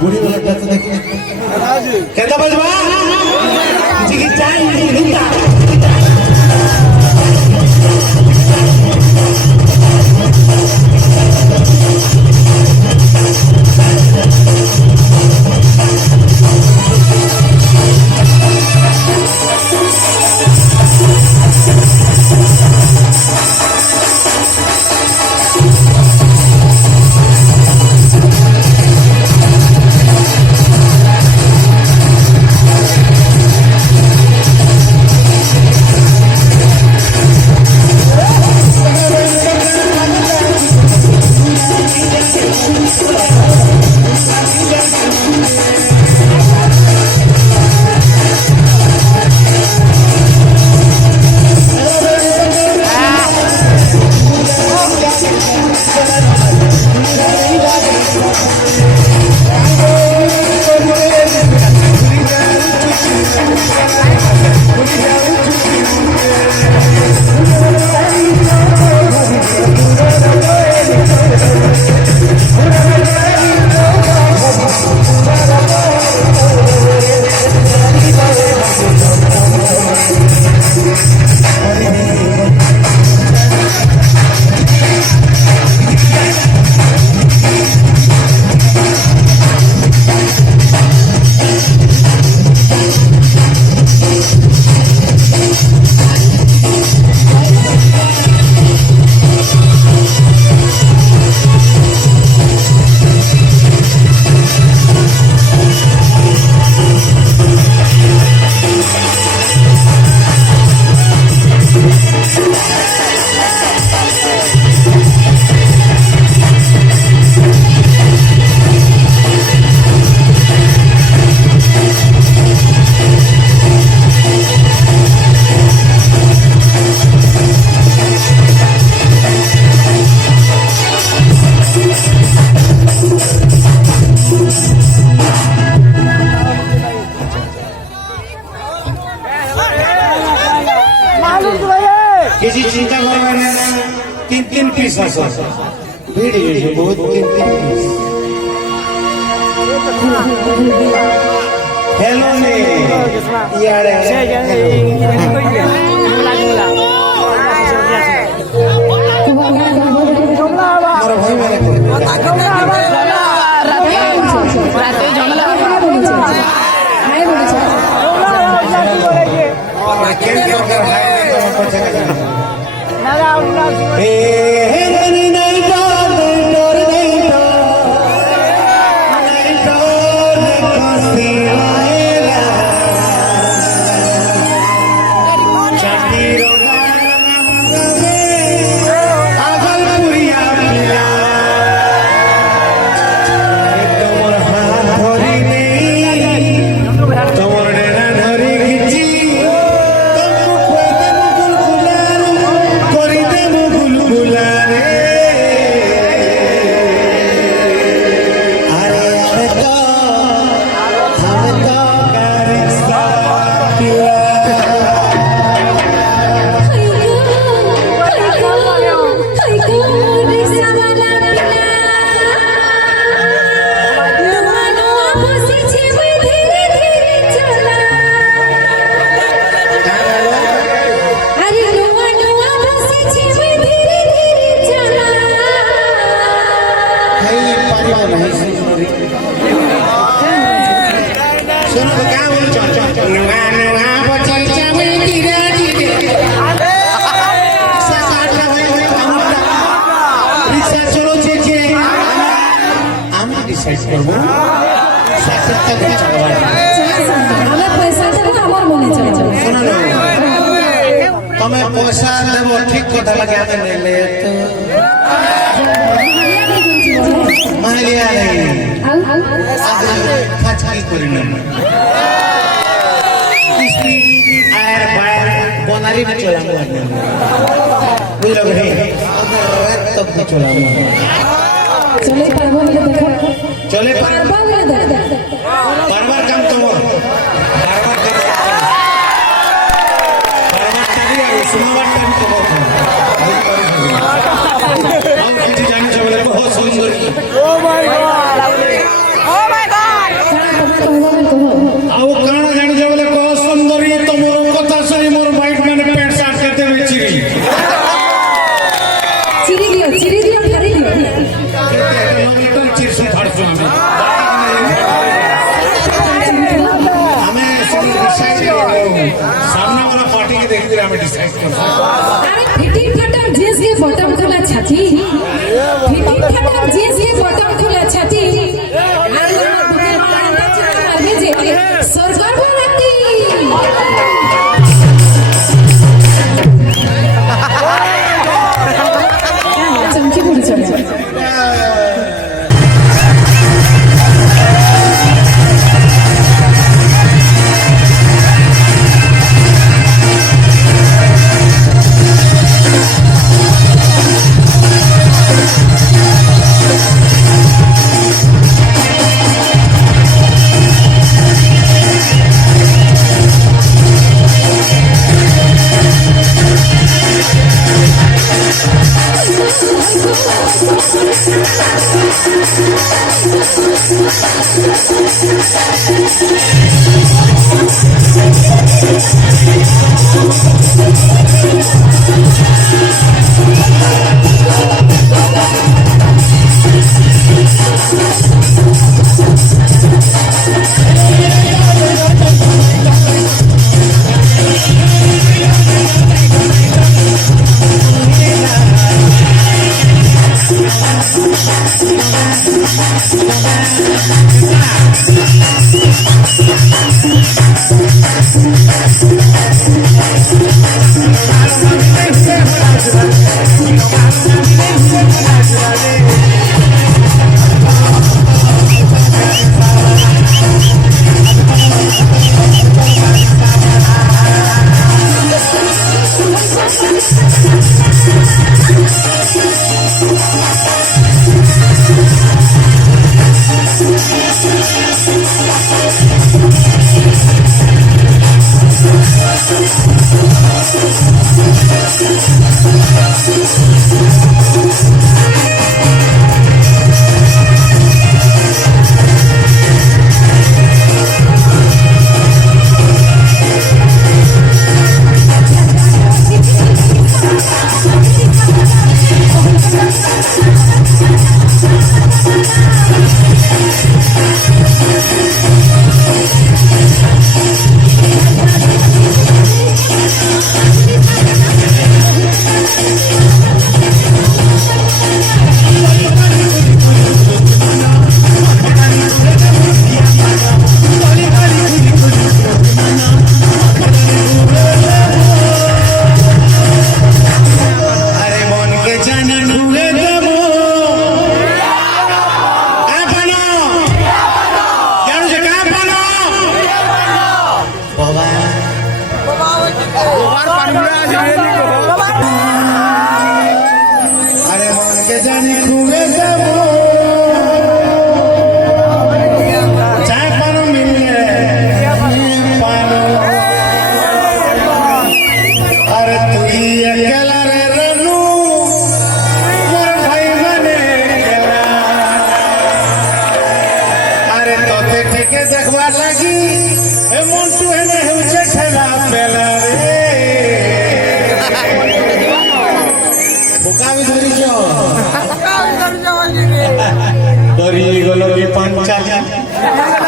बुढ़ी वाला कहता बजवा किसी चिंता करवाने ना तीन पीस आसो भीड़ है बहुत तीन पीस हेलो ने यार हमारा भाई तुम्हें पैसा देव ठीक कथा लगे ले मालिया नहीं बनारी में चला बुझल तब चला চলে পারবো বলে দেখো চলে পারবা বলে দেখো পারবার কাম তোমার পারবার কাম পারবার টাকি আর শোনাবার টাকি তোমার हम किसी जाने से बोले बहुत सुंदर Oh my God! Oh my God! आओ काना जाने से बोले बहुत सुंदर ये तो मोर कथा सही मोर वाइट मैंने पैंट शर्ट करते हुए चिरी চিরি দিও ফাড়ি দিও एकदम चिर से फाड़ चुका हमें सब डिसाइड सामने वाला पार्टी के देख हमें डिसाइड करना আরে ফিটিং কাটার জিন্স के बॉटम खोला छाती ফিটিং কাটার জিন্স के बॉटम खोला छाती আর দুটো মারাটা চিন্তা করবে যে সরকার বানাতি চমকি পড়ে চলে डरी गलो की पंचा